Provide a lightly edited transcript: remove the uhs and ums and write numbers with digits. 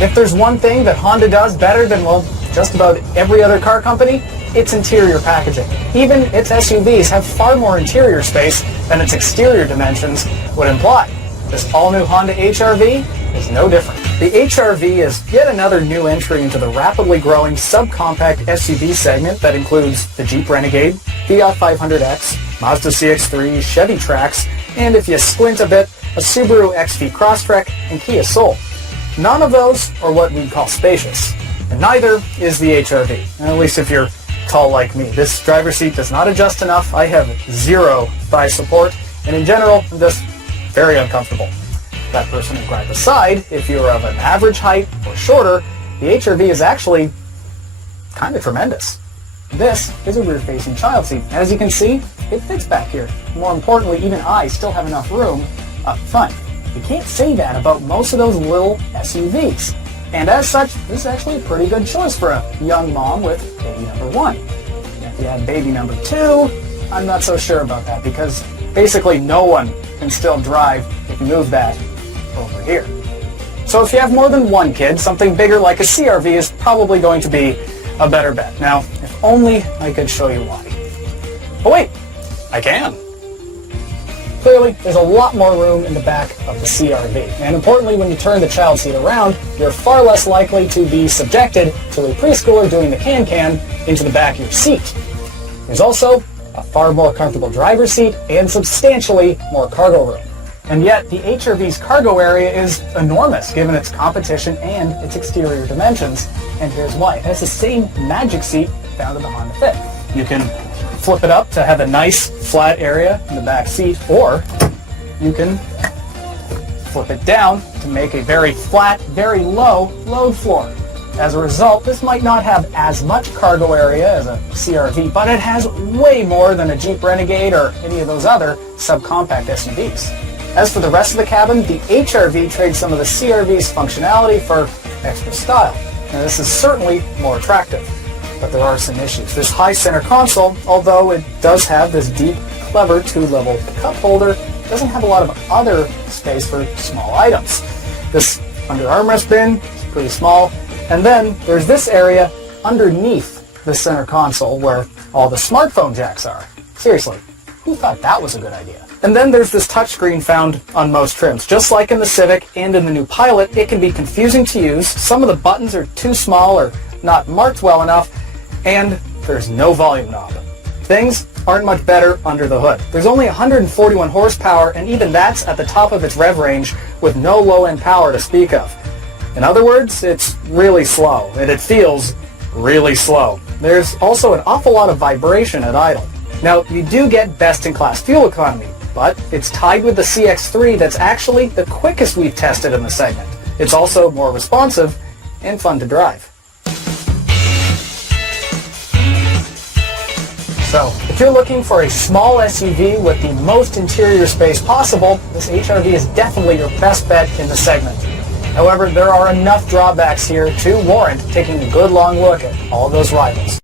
If there's one thing that Honda does better than, well, just about every other car company, it's interior packaging. Even its SUVs have far more interior space than its exterior dimensions would imply. This all-new Honda HR-V is no different. The HR-V is yet another new entry into the rapidly growing subcompact SUV segment that includes the Jeep Renegade, Fiat 500X, Mazda CX-3, Chevy Trax, and if you squint a bit, a Subaru XV Crosstrek and Kia Soul. None of those are what we'd call spacious, and neither is the HR-V, at least if you're tall like me. This driver's seat does not adjust enough. I have zero thigh support, and in general, I'm just very uncomfortable. That person right beside, if you're of an average height or shorter, the HR-V is actually kind of tremendous. This is a rear-facing child seat. As you can see, it fits back here. More importantly, even I still have enough room up front. You can't say that about most of those little SUVs. And as such, this is actually a pretty good choice for a young mom with baby number 1. And if you have baby number 2, I'm not so sure about that, because basically no one can still drive if you move that over here. So if you have more than one kid, something bigger like a CR-V is probably going to be a better bet. Now, if only I could show you why. Oh wait, I can. Clearly, there's a lot more room in the back of the CR-V. And importantly, when you turn the child seat around, you're far less likely to be subjected to a preschooler doing the can-can into the back of your seat. There's also a far more comfortable driver's seat and substantially more cargo room. And yet, the HR-V's cargo area is enormous given its competition and its exterior dimensions. And here's why. It has the same magic seat found in the Honda Fit. You can flip it up to have a nice flat area in the back seat, or you can flip it down to make a very flat, very low load floor. As a result, this might not have as much cargo area as a CR-V, but it has way more than a Jeep Renegade or any of those other subcompact SUVs. As for the rest of the cabin, the HR-V trades some of the CR-V's functionality for extra style. Now, this is certainly more attractive, but there are some issues. This high center console, although it does have this deep, clever 2-level cup holder, doesn't have a lot of other space for small items. This under armrest bin is pretty small, and then there's this area underneath the center console where all the smartphone jacks are. Seriously, who thought that was a good idea? And then there's this touchscreen found on most trims. Just like in the Civic and in the new Pilot, it can be confusing to use. Some of the buttons are too small or not marked well enough, and there's no volume knob. Things aren't much better under the hood. There's only 141 horsepower, and even that's at the top of its rev range with no low-end power to speak of. In other words, it's really slow, and it feels really slow. There's also an awful lot of vibration at idle. Now, you do get best-in-class fuel economy, but it's tied with the CX-3 that's actually the quickest we've tested in the segment. It's also more responsive and fun to drive. So, if you're looking for a small SUV with the most interior space possible, this HR-V is definitely your best bet in the segment. However, there are enough drawbacks here to warrant taking a good long look at all of those rivals.